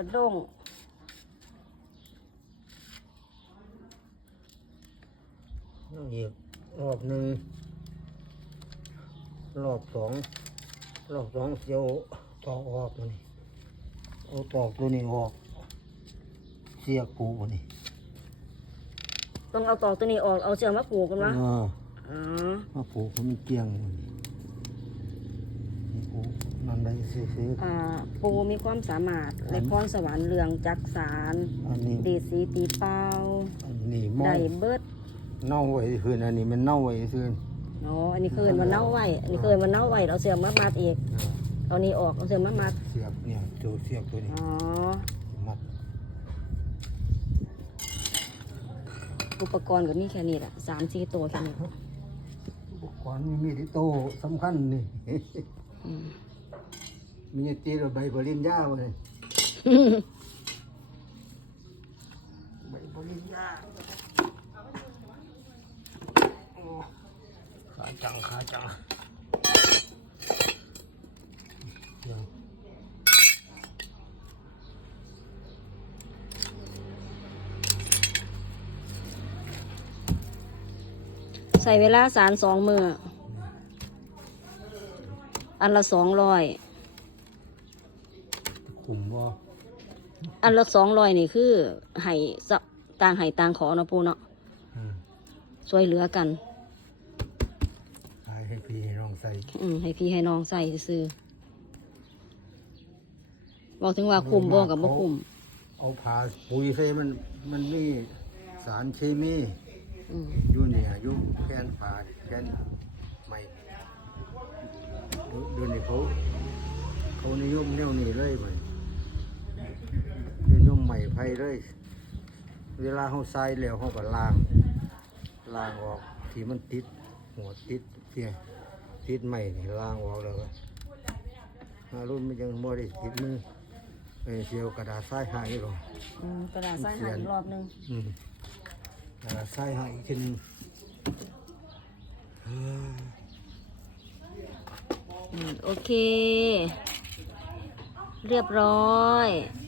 กระด้งนั่งอีกรอบหนึ่งรอบสองรอบสองเสียวตอกออกมานี่เอาตอกตัวนี้ออก เสียกูมานี่ต้องเอาตอกตัวนี้ออกเอาเชือกมาผูกกันวะอ่าอ๋อมาปลูกให้มันเกลี้ยงมันนี่ปลูกนั่นได้ซื้ ออ่าปูมีความสามารถในพรสวรรค์เรื่องจักสารๆอันนี้ดีดสีตีเป้าอันนี้มอได้งเบิดเน่าไว้คืนอันนี้มันเน่าไว้คืนเนาะอันนี้คืนมันเน่าไว้อันนี้คืนมันเน่าไว้เราเสือมามัดอีกเอานี้ออกเอาเสือมามัดเสียบเนี่ยตัวเสียบตัวนี้อ๋อมัดอุปกรณ์ก็มีแค่นี้แหละสามสี่ตัวแค่นี้อุปกรณ์มีมีดอิโต้สำคัญนี่อืม มีตีระใบปริญญาเลยใบปริญญาโอ้ขาจังขาจังเดี๋ยวใส่เวลาสารสองมือ อันละสองร้อย ขุมบ่อันละสองร้อยนี่คือให้สะต่างให้ต่างขอเนาะปูเนาะอืมช่วยเหลือกัน ขายให้พี่ให้น้องใส่อืมให้พี่ให้น้องใส่ซื้อบอกถึงว่าคุมบ่กับบ่คุมเอาผ่าปุ๋ยใส่มันมันมีสารเคมีอืมอยู่เนี่ยอยู่แค่นผ่าแค่นใหม่ดูดูนี่เขา เขานิยมแนวนี้เลยมันนิยม ใหม่ไผ่เลย เวลาเขาใส่แล้วเขาก็ล้างล้างออกที่มันติดหัวติดเสียติดใหม่นี่ล้างออกแล้วก็หารุ่นมันยังบ่ได้ติดมือเออเสียวกระดาษทรายหายหรอกอืมกระดาษใส่ใหายอีกรอบหนึงอืมกระดาษทรายหายอีกทีหนึงเฮ้ยอืมโอเค เรียบร้อยอ